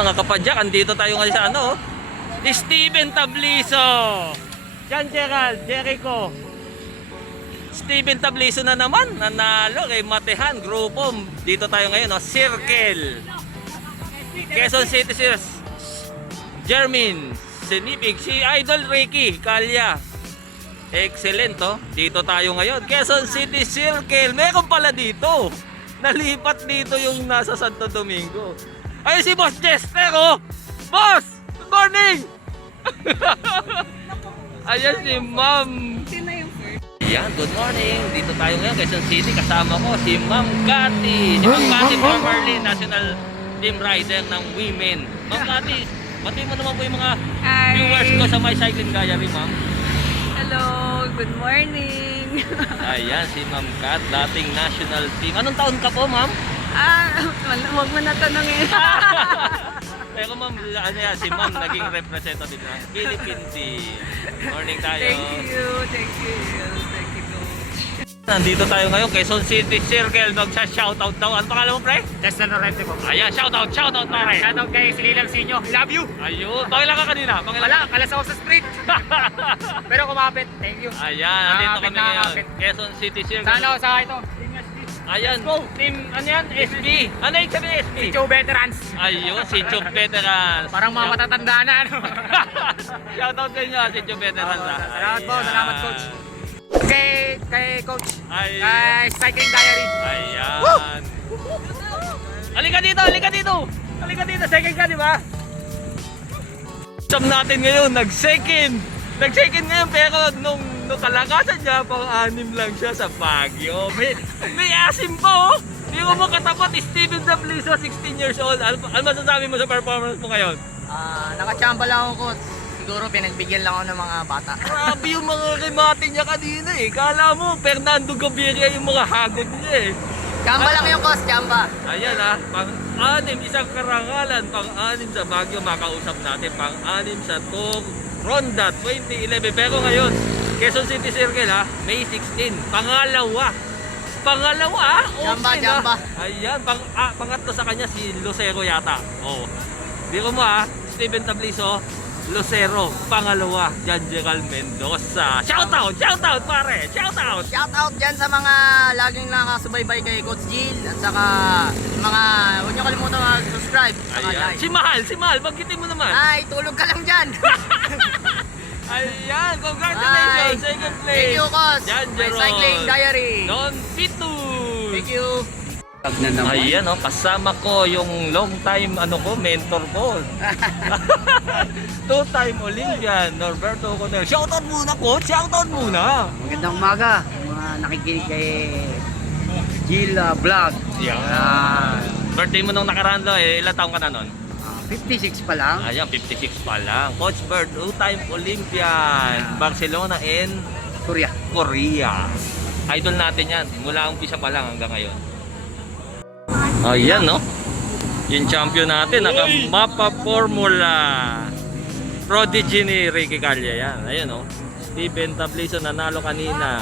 mga kapadyak, andito tayo ngayon sa ano, Steven Tablizo. Yan Gerald, Jericho. Steven Tablizo na naman, nanalo kay Matehan, grupo. Dito tayo ngayon, Circle. Quezon City Series. Jermin, Sinipig, si Idol Ricky, Kalya. Excellent, oh. Dito tayo ngayon, Quezon City Circle. Meron pala dito. Nalipat dito yung nasa Santo Domingo. Ay, si Boss Chester, oh. Boss, good morning. Ayan si Ma'am. Yan, good morning. Dito tayo ngayon, Quezon City. Kasama ko si Ma'am Cathy. Si Ma'am Cathy formerly National Team Rider ng Women. Ma'am Cathy, pati mo naman po yung mga viewers ko sa My Cycling Diary, Ma'am. Hello, good morning. Ayan, si Ma'am Cat, dating national team. Anong taon ka po, Ma'am? Huwag mo na tanongin. Pero Ma'am, ano yan, si Ma'am naging representative ng Philippine team. Morning tayo. Thank you. Thank you, Coach. Nandito tayo ngayon, Quezon City Circle. Nagsa-shoutout daw. Ano pangalan mo, pre? Chester Lorente po. Ayan, shoutout, pare. Shoutout kay Sililang Sinyo. Love you! Ayun, pakilang ka kanina. Wala, kalas ako sa street. Pero kumapit. Thank you. Ayan, nandito kami ngayon. Nakakapit. Quezon City Circle. Sana ako sa ito. Ayan, team, ano yan? SB. Ano yung sabi SB? Si Joe Veterans. Ayun, si Chub Veterans. Parang mga matatanda na. Ano? Shoutout sa inyo, si Chub Veterans. Salamat po, salamat Coach. Kay Coach. Ay. Kay Cycling Diary. Ayan. Halika dito, halika dito. Halika dito, second ka, di ba? Sam natin ngayon, nag-second ngayon, pero nung kalakasan niya, pang-anim lang siya sa Baguio. May asim pa, oh. Hindi ko mo katapat, Steven Tablizo, 16 years old. Ano masasabi mo sa performance mo ngayon? Nakachamba lang ako, Coach. Siguro pinagbigyan lang ako ng mga bata. Grabe yung mga remate niya kanina eh. Kala mo, Fernando Gaviria yung mga hagod niya eh. Chamba lang yung Coach, chamba. Ayan ah, pang-anim, isang karangalan, pang-anim sa Baguio, makausap natin, pang-anim sa Tour Ronda 2011. Pero ngayon, Quezon City Circle ha, May 16, pangalawa, okay Jamba. Ayan, pangatlo sa kanya si Lucero yata. Oh, di ko mo ha, Steven Tablizo, Lucero, pangalawa, Jan Gerald Mendoza. Shoutout pare, shoutout. Shoutout dyan sa mga laging nakasubaybay kay Coach Jill at saka mga huwag nyo kalimutan mag-subscribe at saka Ayan. like. Si Mahal, banggitin mo naman. Ay, tulog ka lang dyan. Ayan, congratulations, Ay. second place. Thank you, Coach. Jan My Gerald. Cycling Diary. Non Pitus. Thank you. Ayan, oh, kasama ko yung long time mentor ko. Two-time Olympian, Norberto Conel. Shoutout muna, coach. Shoutout muna. Magandang umaga, mga nakikinig kay Jill Vlog. Yan. Birthday mo nung nakaraan lo, ilang taong ka na nun? 56 pa lang. Ayan, 56 pa lang. Coach Bird, two-time Olympian. Barcelona and Korea. Idol natin yan. Mula umpisa pa lang hanggang ngayon. Ayan, no? Yung champion natin, naka-mapa formula. Prodigy ni Ricky Calya yan. Ayan, no? Steven Tablizo nanalo kanina.